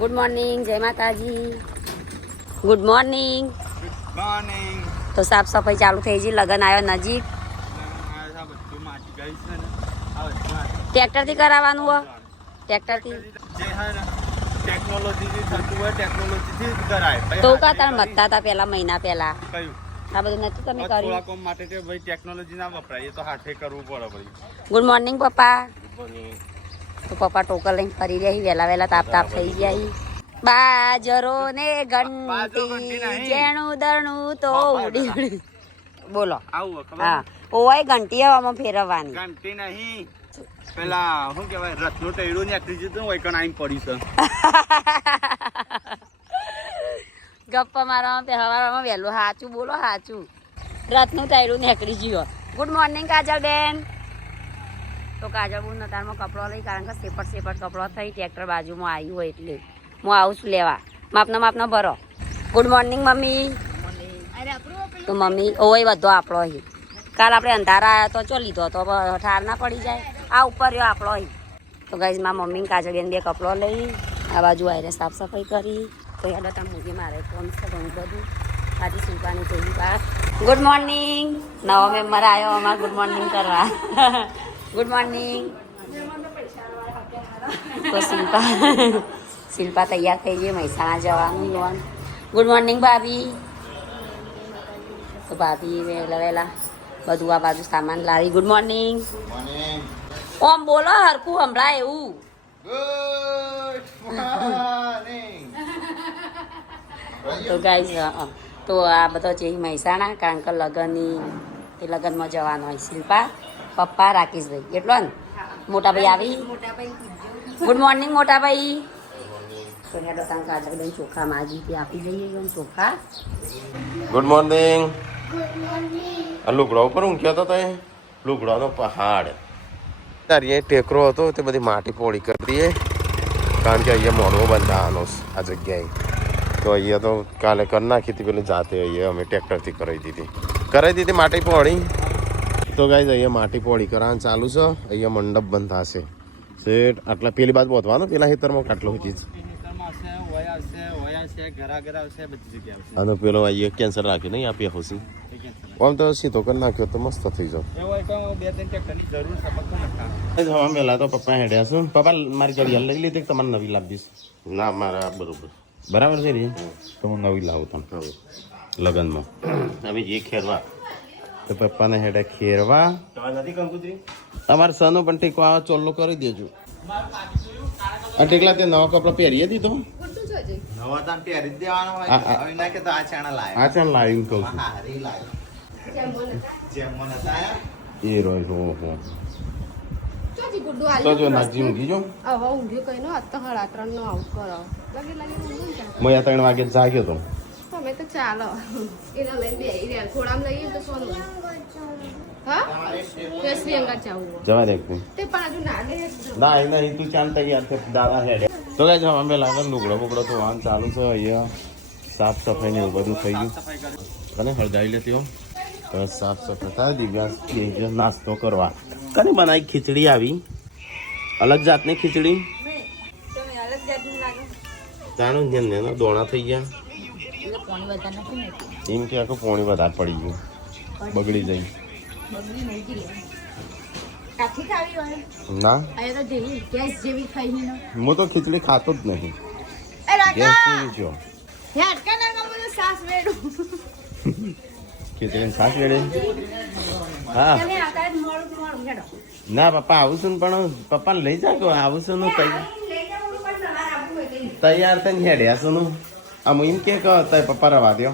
Good morning, જય માતાજી. Good morning. Morning. તો સાફ સફાઈ ચાલુ થઈ ગઈ. લગન આવ્યો નજીક. ટ્રેક્ટરથી કરાવવાનું હો. ટ્રેક્ટરથી ટેકનોલોજીથી થતું હોય ટેકનોલોજીથી જ કરાય. તો કા તાર મતતા હતા પેલા મહિના પહેલા કયું આ બધું નથી તમે કર્યું? થોડા કામ માટે કે ભાઈ ટેકનોલોજી ના વપરાય, એ તો હાથે કરવું પડે ભાઈ. ગુડ મોર્નિંગ પપ્પા. તો પપ્પા ટોકર લઈને ફરી રહ્યા વહેલા વહેલા તાપ તાપ થઈ ગયા. બાજરો ને ઘંટી જેણું દણું તો ઉડી ઉડી. બોલો. આવું ખબર? હા, ઓય ઘંટી હવામાં ફેરવવાની. ઘંટી નહીં, પેલા શું કહેવાય, રથનું ટૈડું નીકળી જતું હોય કણ આઈને પડ્યું છે. ગપ્પા મારવામાં હવામાં વહેલું સાચું બોલો, સાચું. રથનું ટાયરું નીકળી ગયું. ગુડ મોર્નિંગ કાજલ બેન. તો કાજલ બહુ નતારમાં કપડો લઈ, કારણ કે સેપટ કપડો થઈ ટ્રેક્ટર બાજુમાં આવ્યું હોય એટલે હું આવું છું લેવા. માપનો ભરો. Good morning mummy. તો મમ્મી ઓય બધો આપણો અહીં. કાલ આપણે અંધારા આવ્યા તો ચો લીધો તો ઠાર ના પડી જાય. આ ઉપર રહ્યો આપણો અહીં. તો ગાઈઝ મારા મમ્મી કાજલ બેન બે કપડો લઈ આ બાજુ આવીને સાફ સફાઈ કરી. તો યાદ હતા મૂકી મારે કોમ છે ઘણું બધું. આથી શિલ્પાની થઈ વાત. Good morning. નવો મેમ્બર આવ્યો અમારે ગુડ મોર્નિંગ કરવા. Good morning. તો શિલ્પા તૈયાર થઈ ગઈ મહેસાણા જવાનું લોન. ગુડ મોર્નિંગ ભાભી. તો ભાભી વહેલા બધું આ બાજુ સામાન લાવી. Good morning. ઓમ બોલો હરખું હમણાં એવું. તો ગાઈઝ તો આ બધો છે મહેસાણા, કારણ કે લગનમાં જવાનો હોય. શિલ્પા, પપ્પા, રાકેશભાઈ એટલો ને. મોટા ભાઈ આવી. ગુડ મોર્નિંગ મોટા ભાઈ. તો હેડો તાન કાજલ બેન ચોખા માજી આપી જઈએ ચોખા. Good morning. આ લુગડા ઉપર ઊંઘ્યો હતો તો લુગડાનો પહાડ. અહીંયા ટેકરો હતો તે બધી માટી પોળી કરી દઈએ, કારણ કે અહીંયા મોડવો બંધાવાનો આ જગ્યાએ. તો અહીંયા તો કાલે કરી નાખી હતી પેલી જાતે. અહીંયા અમે ટ્રેક્ટરથી કરાવી દીધી માટી પોળી. તો ગાઈઝ અહીંયા માટી પોળી કરવાનું ચાલુ છે. અહીંયા મંડપ બંધાશે શેઠ. આટલા પેલી બાજુ બોધવાનો, પેલા ખેતરમાં કાટલો ચીજ. અને પેલો અહીંયા કેન્સર રાખ્યો નહીં આપી હોશી. આમ તો સીધો કરી નાખ્યો તો મસ્ત થઈ જાવ. પેલા તો પપ્પા હેડ્યા છું. પપ્પા મારી ઘડિયાળ લઈ લીધી, તમારે નવી લાવી દઈશ. ના મારા બરાબર છે રે. તો હું નવી લાવું તમે લગ્નમાં. હવે જે ખેરવા તો પપ્પાને હેડે ખેરવા. તમારે સનો પણ ટેકો આવા ચોલ્લો કરી દેજો. આ ટેકલા તે નવા કપડા પહેરીએ દીધો. આ ચાણ લાવી કહું છું. એ રોય હો તો જો નાખજી ઊંઘી જો. મેં 3 વાગે જાગ્યો તો. તમે તો ચાલો એના લઈને બેહી રહ્યા. થોડામ લઈએ તો સોનું હા કેસરી અંગા ચાવું જવા દે તે પણ હજુ ના લે ના એ નહીં. તું ચાંદ તૈયાર છે દાદા હેડે. તો ગાઈસ અમે લાગે લુગડો બુગડો તો વાન ચાલુ છે. અહીંયા સાફ સફાઈ ને એવું બધું થઈ ગયું. કને હળગાવી લેતી હો તો સાફ સફાઈ થાય. દિવ્યાસ નાસ્તો કરવા કને બનાવી ખીચડી આવી. અલગ જાતની ખીચડી. તાણું ને દોણા થઈ ગયા. એમ કે આખું પોણી વધારે પડી ગયું, બગડી જાય. ના હું તો ખીચડી ખાતો જ નહીં. ગેસ જો ખીચડી છાશ વેડે. હા ના પપ્પા આવું છું ને, પણ પપ્પાને લઈ જાવ. આવું છું ને તૈયાર થઈને હેડ્યા છું ને. આમ એમ કે પપ્પા રવા દો.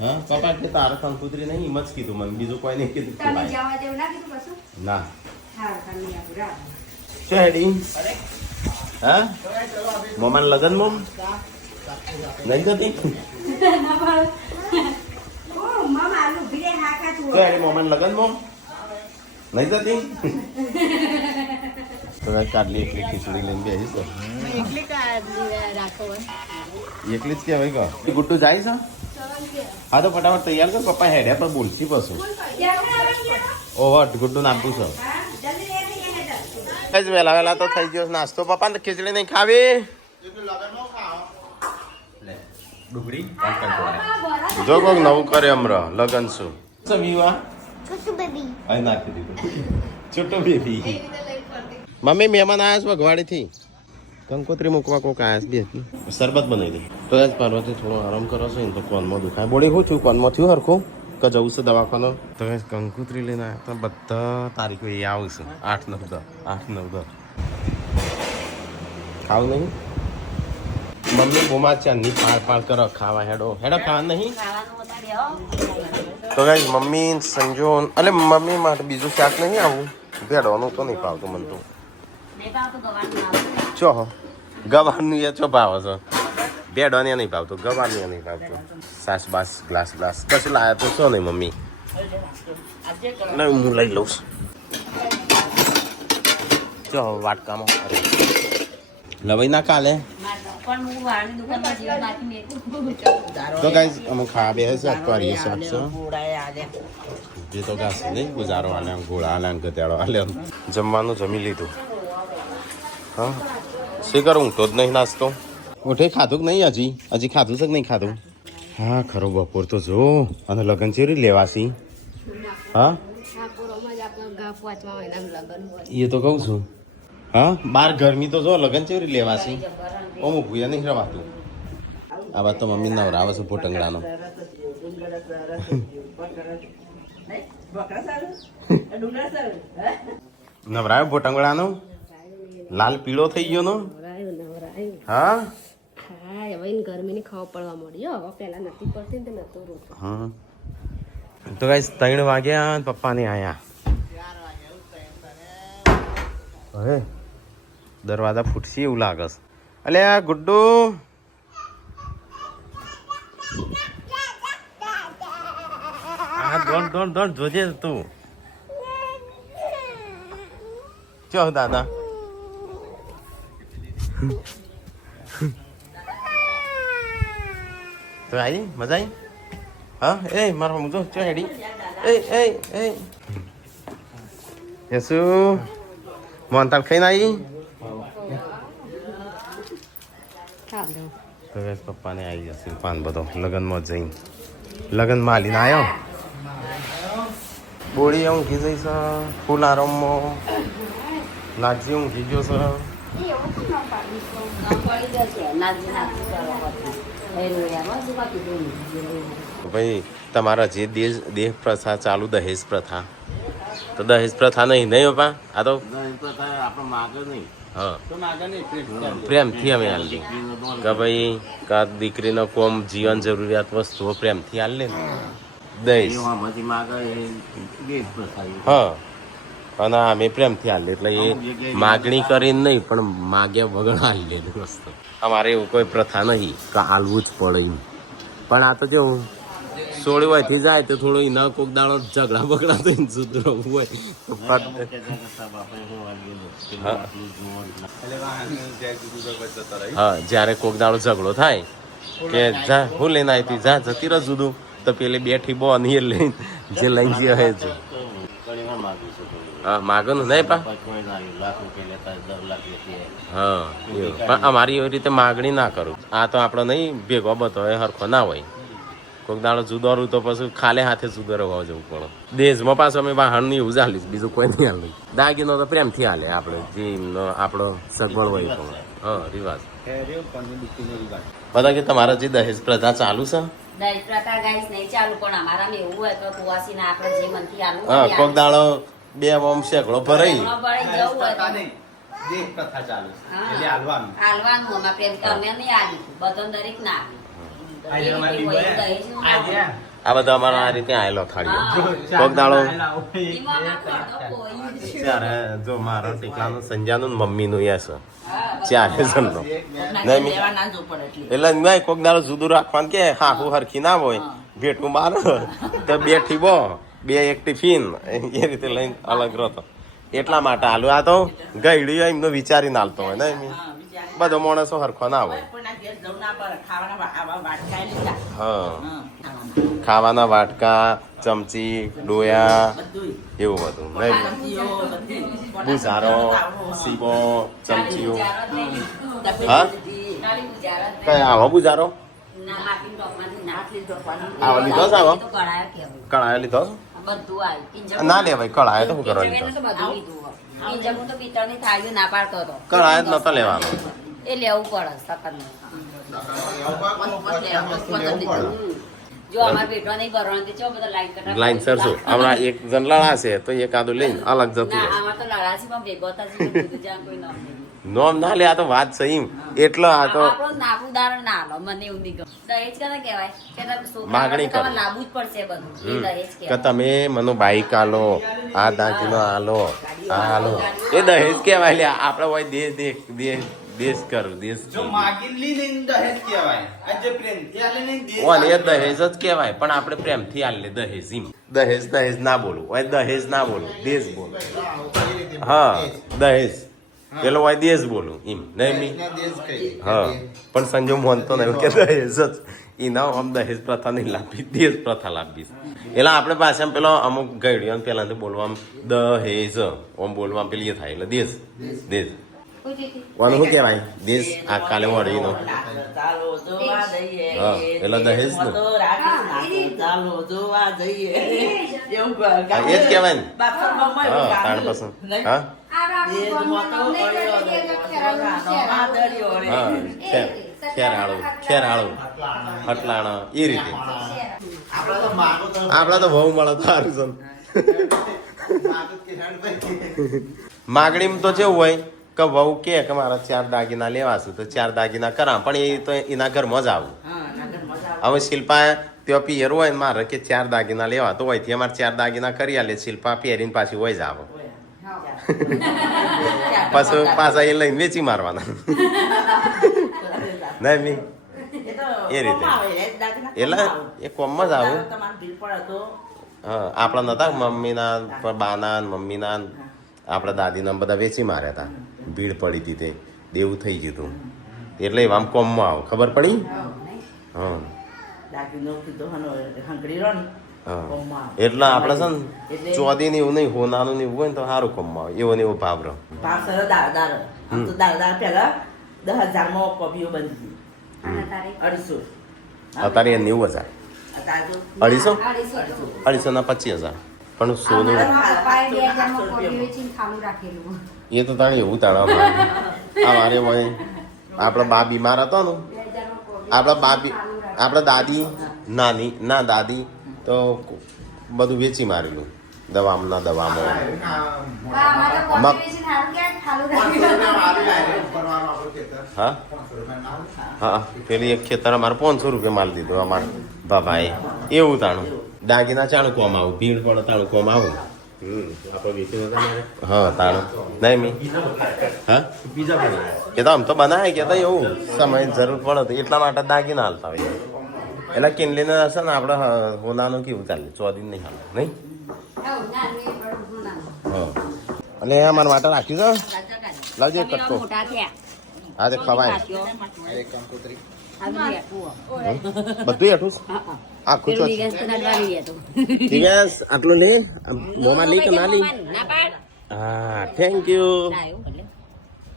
હા પપ્પા કે તારે કંકુતરી નહીં, એમ જ કીધું મને, બીજું કોઈ નહીં કીધું. ના હેડી. હા મમ્માને લગન મમ નહીં થતી. મમ્માને લગન મમ નહીં થતી. કાઢલી એકલી ખીચડી લઈને બેસીશ. એકલી જ કહેવાય કે ગુટ્ટુ જાય છે. હા તો ફટાફટ તૈયાર કર. પપ્પા હેડ્યા પર બોલશી પાછું. ઓહો ગુટ્ટુ નાખું છે. વહેલા વહેલા તો થઈ ગયો નાસ્તો. પપ્પા ને ખીચડી નહીં ખાવી? ડુંગળી જો કોક નવું કરે હમણાં લગન શું નાખી દીધું છોટો બેબી. મમ્મી મહેમાન આવ્યા છે વઘવાડીથી. કંકોત્રી મૂકવા કોક આવ્યા છે. બે શરબત બનાવી દે. તો જ પાર્વતી થોડો આરામ કરો છો ને તો કોનમાં દુખાય. બોડી શું થયું? કોનમાં થયું હરખું કે જવું છે દવાખાનો? તો કંકોત્રી લઈને આવ્યા તો બધા તારીખો એ આવશે. 8, 9, 10 8, 9, 10 ખાવું નહીં? મમ્મી બોમા ચાંદની પાળ કરો ખાવા. હેડો ખાવા નહીં. તો ગાઈસ મમ્મી સંજો એટલે મમ્મી માટે બીજું શાક નહીં આવું. ભેડવાનું તો નહીં ભાવતું મને તો. ચો ગવારનું એ ચો ભાવે છે. ભેડવાની નહીં ભાવતું, ગવારની નહીં ભાવતું. સાસ બાસ ગ્લાસ કશું લાયા તો છો નહીં મમ્મી? હું લઈ લઉં છું. ચો વાટકામાં લવાઈ ના કાલે. તો ગાઈસ અમે ખાવા બે છે અઠવાડિયે શાક છે જે તો ગાસ નહીં ગુજારો આલે ગોળા આલે ગધેડો આલે. જમવાનું જમી લીધું. હા શી કરું તો જ નહીં નાસ્તો. ઉઠે ખાધું કે નહીં? હજી ખાધું છે કે નહીં ખાધું? હા ખરો બપોર તો જો. અને લગન ચેરી લેવાસી? હા એ તો કહું છું. હા બાર ગરમી તો જો લગન ચેરી લેવાસી. ઓમ ભૂયા નહીં રવાતું. આ વાત તો મમ્મી નવરાવે છે પોટંગડાનો. નવરાવે પોટંગડાનો? લાલ પીળો થઈ ગયો નો? હા ગરમીની ખાવા પડવા મળી. હવે પેલા નથી પડતી ને નતો રોતો. હા તો ગાઈસ 3 વાગ્યા પપ્પા ને આયા. હવે દરવાજા ફૂટશે એવું લાગે છે. અલે આ ગુડ્ડુ દોડ જોજે તું. ચો દાદા તો આવી મજા આવી? હા એ મારો મુજો ચો હેડી. એ યસુ મોહનતાલ ખાઈને આવી? તો પપ્પાને આવી જશે પાન બધો લગ્નમાં જઈને. લગ્નમાં હાલીને આવ્યો. બોડી ઊંઘી જઈશ. ફૂલ આરામમાં નાગજી ઊંઘી ગયો છે. ભાઈ તમારા જે દેહ પ્રથા ચાલુ દહેજ પ્રથા તો દહેજ પ્રથા નહીં પપ્પા? આ તો આપણે માગે નહીં. હા પ્રેમથી અમે હાલી કે ભાઈ કા દીકરીનો કોમ જીવન જરૂરિયાત વસ્તુઓ પ્રેમથી હાલ લે ને દહેજ. હા અને અમે પ્રેમથી હાલ એટલે એ માગણી કરીને નહીં પણ માગ્યા વગર હાલ લે વસ્તુ. અમારે એવું કોઈ પ્રથા નહીં કે હાલવું જ પડે. પણ આ તો કેવું સોળી હોયથી જાય તો થોડું એના કોક દાડો ઝઘડા બગડા તો સુધરવું હોય તો હા જ્યારે કોક દાડો ઝઘડો થાય કે જા હું લઈને આવી જા જતી રહ જુદું તો પેલી બેઠી બો અને એ લઈને જે લઈને જે હે છે. હા માગવાનું નહીં પા. હા પણ અમારી એવી રીતે માગણી ના કરું. આ તો આપણો નહીં ભેગો બધો હરખો ના હોય. કોઈક દાડો જુદો રહું તો પછી ખાલે હાથે જુદો રહેવા જવું પડે. દેશમાં પાછું અમે વાહન એવું જ હાલીશ, બીજું કોઈ નહીં હાલ. દાગીનો તો પ્રેમથી હાલે આપણે જે આપણો સગવડ હોય તો. હા રિવાજ બધા કે તમારા જે દહેજ પ્રથા ચાલુ છે? દહેજ પ્રથા ગાઈસ નહીં ચાલુ પણ અમારામાં એવું હોય તો કુવાસીને આપણે જે મનથી આલવું હા કોઈક દાડો 2 ઓમ શેકડો ભરાઈ જવું હોય તો દેહ પ્રથા ચાલુ છે એટલે હાલવાનું. હાલવાનું અમાર પ્રેમ તો અમે નહીં આલીશું બધો દરેક ના આ બધા અમારા આ રીતે આયેલો થાળીઓ. કોક દાડો ત્યારે જો મારા ટીકલાનું સંજાનું મમ્મીનું યસ ચારે જણનો એટલે નહીં કોક દાડો જુદું રાખવાનું કે હા હું હરખી ના હોય ભેટું બાર તો બેઠી બો 2 એક ટિફિન એ રીતે લઈને અલગ રહેતો. એટલા માટે હાલું. આ તો ગયડી એમનો વિચારીને હાલતો હોય ને બધો માણસો હરખો ના હોય. હા ખાવાના વાટકા ચમચી ડોયા એવું બધું નહીં ભૂસારો સીબો ચમચીઓ હા કઈ આવો ભૂસારો આવો લીધો છે આવો કળાયો લીધો ના લે ભાઈ કળાયો તો શું કરવા લીધો કળાયો જ નતો લેવાનો એ લેવું પડે સકન જો અમારે પેટવા નહીં ભરવાનું ચો બધા લાઈન સરસો હમણાં એક જણ લડાશે તો એકાદું લઈને અલગ જતું રહે આમાં તો લડાશે પણ ભેગો થશે જ્યાં કોઈ નામ નોમ ના લે આ તો વાત સહી એટલે આ તો આપણો નાનું ઉદાહરણ ના લો મને એવું નહીં ગમે દહેજ કેને કહેવાય કે માગણી કરો. લાવવું જ પડશે બધું એ દહેજ કે કહેવાય તમે મને બાઈક આલો આ દાગીનો આલો આ આલો એ દહેજ કહેવાય લે આપણે હોય દેશ કરું દેશ જો માગી લઈને દહેજ કહેવાય આ જે પ્રેમ ત્યાં લઈને દેશ ઓન એ દહેજ જ કહેવાય પણ આપણે પ્રેમથી આલ લે દહેજ એમ દહેજ ના બોલું હોય દહેજ ના બોલું દેશ બોલું હા દહેજ પેલો હોય દેશ બોલું એમ નહીં મી હા પણ સંજય મોહનતો નહીં કે દહેજ જ એના આમ દહેજ પ્રથા નહીં લાવવી દેશ પ્રથા લાવવી એટલે આપણે પાછા પેલો અમુક ગઈડીઓ પેલા તો બોલવા દહેજ આમ બોલવા પેલી થાય એટલે દેશ વાનું શું કહેવાય દેશ આ કાલે વળીનો હા એટલે દહેજ નું એ જ કહેવાય ને હા તાણ પસંદ હા ખેરાળું હટલાણા એ રીતે આપડા તો બહુ મળે સારું છે માગણીમાં તો કેવું હોય કે વહુ કે મારા 4 દાગીના લેવાશું તો 4 દાગીના કરા પણ એ તો એના ઘરમાં જ આવું હવે શિલ્પા ત્યાં પિયર હોય ને મારે કે 4 દાગીના લેવા તો હોય અમારે 4 દાગીના કરી આલે શિલ્પા પહેરીને પાછી હોય જ આવે પાછું પાછા એ લઈને વેચી મારવાના નહીં મી એ રીતે એટલે એ કોમમાં જ આવું હા આપણા નતા મમ્મીના બાના મમ્મીના આપણા દાદીના બધા વેચી માર્યા હતા ભીડ પડી હતી તે દેવું થઈ ગયું હતું એટલે આમ કોમમાં આવો ખબર પડી હા એટલે આપણે છે ને ચોદી ને એવું નહીં હોનાનું ને એવું હોય ને તો સારું કોમમાં આવે એવો ને એવો ભાવ રહો અત્યારે 90,000 250 ના 25,000 પણ સોનું એ તો તાણે એવું તાણા અમારે હોય આપણા બા બીમાર હતો ને આપણા દાદી ના દાદી તો બધું વેચી મારેલું દવામાં હા પેલી એક ખેતર અમારે 500 રૂપિયા માલ દીધો અમારે બાબાએ એવું તાણું દાગીના ચાણું કોમ આવું ભીડ પડે તાણું કોમ આવું હા તાણું નહીં મી હા એ તો આમ તો બનાવે કે એવું સમય જરૂર પડે તો એટલા માટે દાગીના હાલતા હોય એટલે કિનલીને હશે ને આપણે હોનાનું કેવું ચાલે ચોદી નહીં હાલ નહીં હા અને અમારા માટે રાખ્યું છે લાવજો એક કટકો હા તે ખવાય બધું એઠું આખું ઠીક આટલું લે મોમાં લઈ કે ના લઈ હા થેન્ક યુ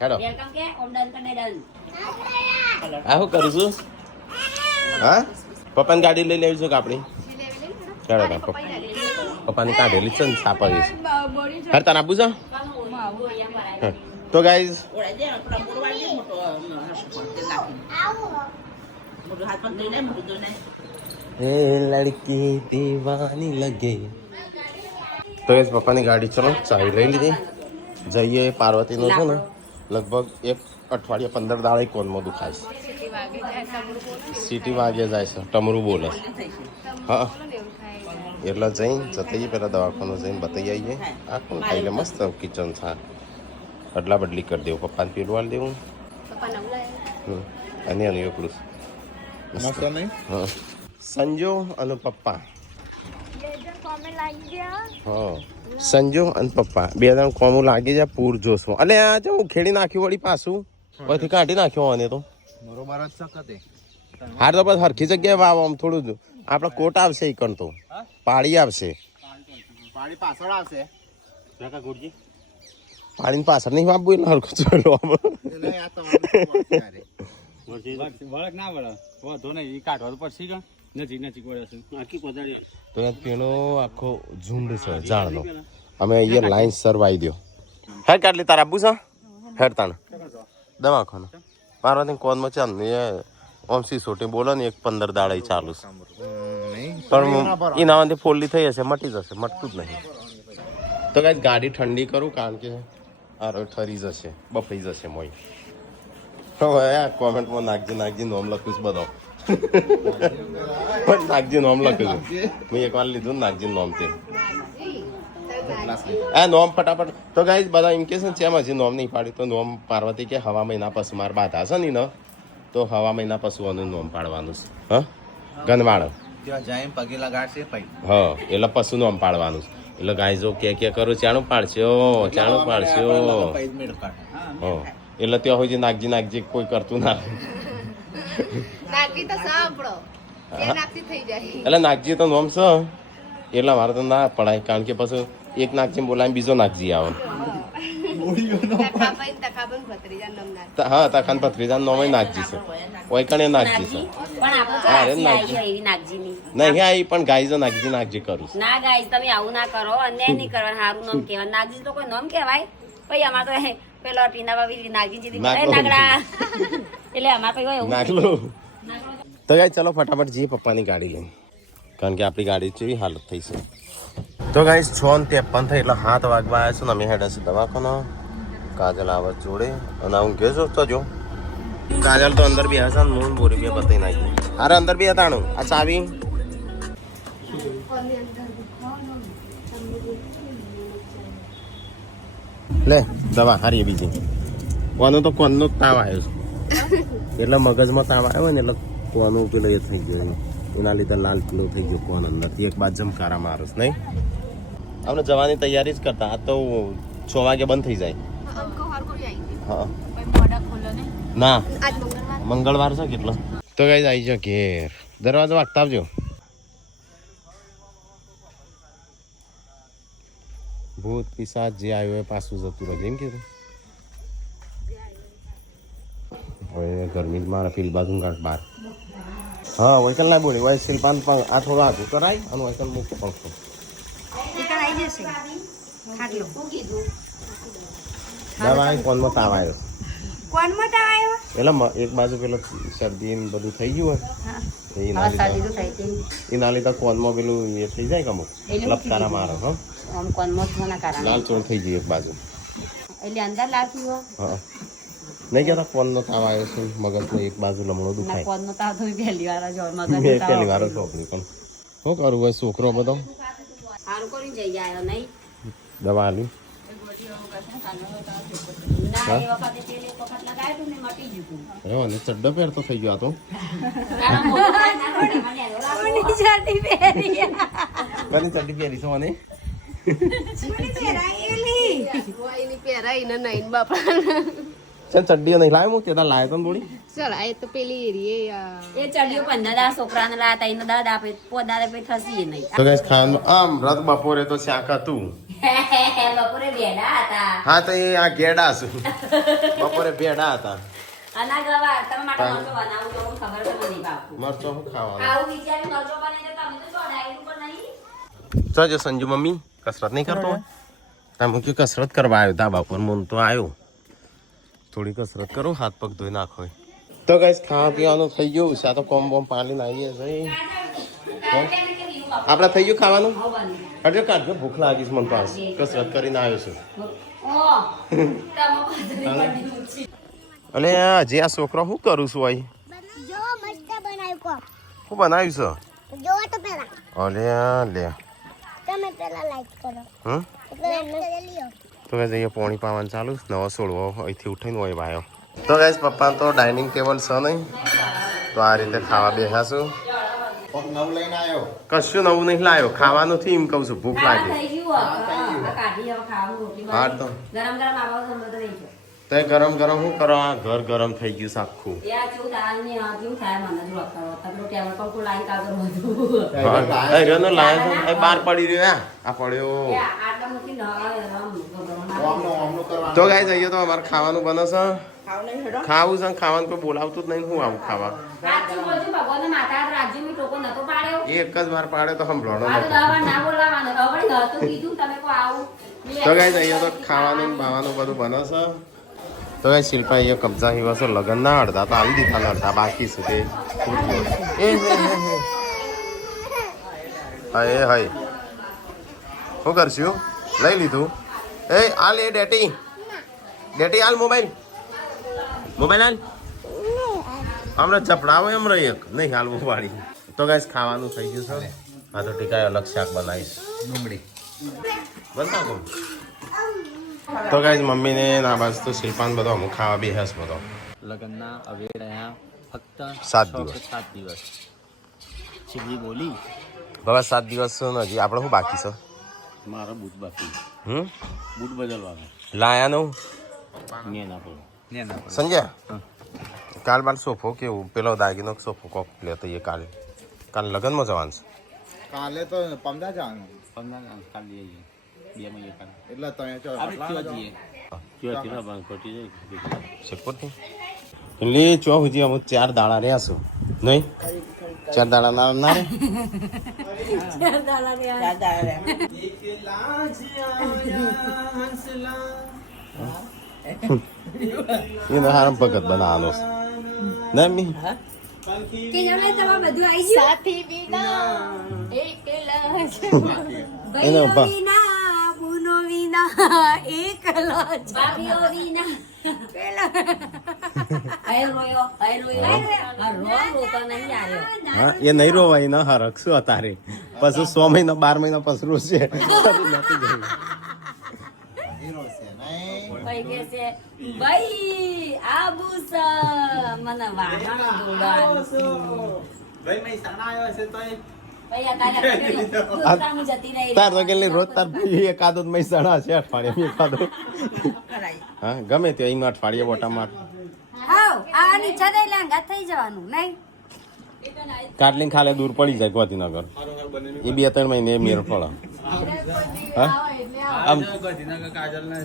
હેડો આ શું કરું છું હા પપ્પાની ગાડી લઈ લેવી છું કે આપણી હેડો પપ્પાની કાઢેલી છે ને સાપાવી છે હર તને આપું છો તો ગાઈઝ એ લડકી દીવાની લગે તો એ પપ્પાની ગાડી ચલો ચાવી લઈ લીધી જઈએ પાર્વતીનો છે ને લગભગ 1 અઠવાડિયા 15 દાડે કોનમાં દુખાય છે સીટી વાગે જાય છે ટમરું બોલે હા એટલે જઈએ પેલા દવાખાનું જઈને બતાવી આવીએ આખું ખાઈને મસ્ત કિચન છે અદલા બદલી કરી દેવું પપ્પાને પીડવાળ દેવું અને એનું એકલું હા સંજો અને પપ્પા હા સંજો અને પપ્પા 2 જણ કોમું લાગી જાય પૂર જોશમાં એટલે આ હું ખેડી નાખ્યું વળી પાછું પછી કાઢી નાખ્યો આને તો બરોબર જ સખતે હાર તો બસ હરખી જગ્યાએ વાવ આમ થોડું આપણે કોટ આવશે ઈકણ તો પાળી આવશે પાણી પાછળ આવશે પાણીની પાછળ નહીં વાપવું એટલે હરખું ચાલો એટલે આ તમારું વળક ના વળે વધો નહીં એ કાઢવા તો પડશે કે નજીક વળે છે આખી કોદાળી તો પેલો આખો ઝુંડ છે ઝાડનો અમે અહીંયા લાઈન સર વાઈ દો હેડ કાઢલી તારા આપવું છે હેડ તાણ દવાખાનો મારા કોનમાં ચાલ ને એ ઓમ સિસોટી બોલો ને 15 દાડા ચાલુ છે પણ એના વાંધે ફોલ્લી થઈ હશે મટી જશે મટતું જ નહીં તો કઈ ગાડી ઠંડી કરું કારણ કે આ ઠરી જશે બફાઈ જશે મોય હવે કોમેન્ટમાં નાગજી નોમ લખું છું બધો નાગજી નોમ લખ્યું છું મેં એક વાર લીધું ને નાગજી નોમ તે આ નોમ ફટાફટ તો ગાઈસ બધા એમ કે છે ચેમ હજી નોમ નહીં પાડી તો નોમ પાર્વતી કે હવા મહિના પછી માર બાધા છે ને તો હવા મહિના પછી આનું નોમ પાડવાનું છે હા ગનવાડ ત્યાં જાય પગે લગાડશે પૈ હા એટલે પશુ નોમ પાડવાનું છે એટલે ગાય જો કે કરું ચાણું પાડશો હા એટલે ત્યાં હોય નાગજી કોઈ કરતું ના નાગી તો સાંભળો એ નાગી થઈ જાય એટલે નાગજી તો નોમ છે એટલે મારે તો ના પડાય કારણ કે પછી એક નાગજી બોલાય બીજો નાગજી આવે તકાબન ભત્રીજા નમનાર હા તખાન ભત્રીજા નોમ નાગજી છે ઓય કણે નાગજી છે પણ આપણે તો એવી નાગજીની નહીં આવી પણ ગાય નાગજી કરું છું ના ગાઈસ તમે આવું ના કરો અન્યાય નહીં કરવાનું સારું નામ કહેવાય નાગજી તો કોઈ નામ કહેવાય પછી અમાર તો પેલો ટીના બાબી નાગજી જીધી નાગડા એટલે અમાર પછી એવું નાગલો તો ગાય ચલો ફટાફટ જઈએ પપ્પાની ગાડી લઈને કારણ કે આપણી ગાડી જેવી હાલત થઈ છે તો ગાઈસ 6:53 થઈ એટલે 7 વાગવા આવ્યા છે ને અમે હેડા છે દવાખાનો કાજલ આવત જોડે અને હું ઘેર જોતો જો કાજલ તો અંદર બી હશે ને હું બોરી બે બતાવી નાખી અરે અંદર બી હતાણું આ ચાવી લે દવા હારી બીજી કોનો તો કોનનો તાવ આવ્યો છે એટલે મગજમાં તાવ આવ્યો ને એટલે કોનું પેલો એ થઈ ગયો એના લીધે લાલ પીળો થઈ ગયો કોન અંદરથી એક બાદ જમકારા મારું નહીં આપણે જવાની તૈયારી જ કરતા આ તો 6 વાગે બંધ થઈ જાય હા ના મંગળવાર છે કેટલો તો ગાઈસ આવી જાઓ ઘેર દરવાજો વાગતા આવજો ભૂત પિશાચ જે આવ્યો એ પાછું જતું રહે એમ કીધું હવે ગરમી મારા ફીલ બાજુ કાઢ બાર હા વૈકલ ના બોલી વાય શિલ્પાન પણ આ થોડું આગું કરાય અને વૈકલ મૂકો પંખો દવા કોનમાં તાવ આવ્યો એટલે એક બાજુ પેલો શરદી ને બધું થઈ ગયું હોય એના લીધે કોનમાં પેલું એ થઈ જાય કે અમુક લપકારા મારે હા લાલ ચોળ થઈ ગઈ એક બાજુ હા નહીં કહેતા કોનનો તાવ આવ્યો છે મગજનો એક બાજુ લમણો દુખાય પહેલી વાર છોકરી પણ શું કરવું હોય છોકરો બધો દવા આલી ચડ્ડો પહેરતો થઈ ગયો આ તો કદી ચડ્ડી પહેરી છો મને ચડ્ડીઓ નહીં લાવ્યો હું તેના લાવ્યો તો થોડી ચાલ આ તો પેલી એરી એ ચડ્યો 15 છોકરાને લાતા એનો દાદા આપે પોદારે પે થસી નહીં તો ગાઈસ ખાવાનું આમ રાત બપોરે તો શાક હતું બપોરે બેડા હતા હા તો એ આ ગેડા છું બપોરે ભેડા હતા અના ગવા તમે માટે મરચો બનાવું તો ખબર તો નહીં બાપુ મરચો હું ખાવાનું આવું વિચાર મરચો બનાવી તો તમે તો છોડાયું પણ નહીં જો સંજુ મમ્મી કસરત નહીં કરતો તમે કે કસરત કરવા આવ્યો ધાબા પર મન તો આવ્યો થોડી કસરત કરો હાથ પગ ધોઈ નાખો તો ગાઈસ ખાવા પીવાનું થઈ ગયું છે આ તો કોમ બોમ પાણી નાખીએ છે આપણે થઈ ગયું ખાવાનું હટજો કાઢજો ભૂખ લાગી છે મને પાસ કસરત કરીને આવ્યો છું અલે હજી આ છોકરો શું કરું છું અહીં શું બનાવ્યું છે અલે લે તો ગાઈસ અહીંયા પોણી પાવાનું ચાલુ નવો સોળવો અહીંથી ઉઠીને હોય ભાઈઓ તો ગાઈસ પપ્પા તો ડાઇનિંગ ટેબલ છે નહીં તો આ રીતે ખાવા બેઠા છું નવું લઈને આવ્યો કશું નવું નહીં લાવ્યો ખાવાનું થી એમ કહું છું ભૂખ લાગી થઈ ગયું કાઢી હવે ખાવાનું રોટલી હા તો ગરમ ગરમ આવો તો બધું રહી ગયો તે ગરમ ગરમ શું કરો આ ઘર ગરમ થઈ ગયું છે આખું યા કેવું થાય ને કેવું થાય મને જો કરો તમે ટેબલ પર કોઈ લાઈન કાગળ બધું હા એ રનો લાયો તો એ બહાર પડી રહ્યો આ પડ્યો આટલા મોટી તો ગાઈસ અહીંયા તો અમારે ખાવાનું બને છે ખાવું છે ખાવાનું કોઈ બોલાવતું જ નહીં હું આવું ખાવા સાચું બોલજો ભગવાનને માથા રાજ્ય મી ટોકો નતો પાડ્યો એક જ વાર પાડે તો સંભળાણો આ તો નથી દવા ના બોલાવાનો હવે નતું કીધું તમે કો આવું તો ગાઈસ અહીંયા તો ખાવાનું ને બાવાનું બધું બને છે તો ગાઈસ શિલ્પા અહીંયા કબજા હિવા છે લગન ના અડધા તો આવી દીધા અડધા બાકી છે તે હે હે શું કરશું લઈ લીધું એ આ લે ડેટી ડેટી હાલ મોબાઈલ હાલ હમણાં ચપડાવો એમ રહી એક નહીં હાલવું વાળી તો ગાઈસ ખાવાનું થઈ ગયું છે આ તો ટીકા અલગ શાક બનાવીશ ડુંગળી બનાવો તો ગાઈસ મમ્મીને ના બસ તો શિલ્પાન બધો અમુક ખાવા બી હસ બધો લગ્નના હવે રહ્યા ફક્ત 7 દિવસ 7 દિવસ છેલ્લી બોલી બાબા 7 દિવસ છે ને હજી આપણે શું બાકી છે મારો બૂટ બાકી બૂટ બદલવાનો લાયાનું ને ના પડો ને ના પડો સમજ્યા કાલ બાર સોફો કેવું પેલો દાગીનો સોફો કોક લેતો એ કાલે લગ્નમાં જવાનું છે કાલે તો પમદા જવાનું 15 ખાલી આવીએ 2 મહિને કાલે એટલે તમે આપણે ક્યાં જઈએ ક્યાં ખોટી જાય શેકપોરથી એટલે ચો સુધી અમુક 4 દાડા રહ્યા છો નહીં 4 દાડા ના રે એ હારમ ભગત બનાવવાનો છે ના મી કે જણે તમાર બધું આવી ગયું સાથી વિના એકલા એનો ભાઈઓ વિના બુનો વિના એકલા ભાભીઓ વિના પેલા રોયો આ રોતો નહીં આવ્યો હા એ નહીં રોવાય ના હરક શું અતારે પછી 100 મહિના 12 મહિના પછી રોશે ભાઈ કે છે ભાઈ આબુ સ મને વાહણ દોડાન ભાઈ મેં સાના આવ્યો છે તોય ભાઈ અત્યારે હું જતી રહી તાર તો કેટલી રોજ તાર એકાદો મહેસાણા છે અઠવાડિયે એકાદો હા ગમે તે અહીં અઠવાડિયે બોટામાં હાવ આ નીચે દઈ લાંગા થઈ જવાનું નહીં કાટલીન ખાલે દૂર પડી જાય ગાંધીનગર એ 2-3 મહિને મેર પડે હા આમ ગાંધીનગર કાજલ ના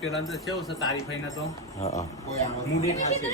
પેલા તો કેવું છે તારીફ તો હા મૂડી ખાશે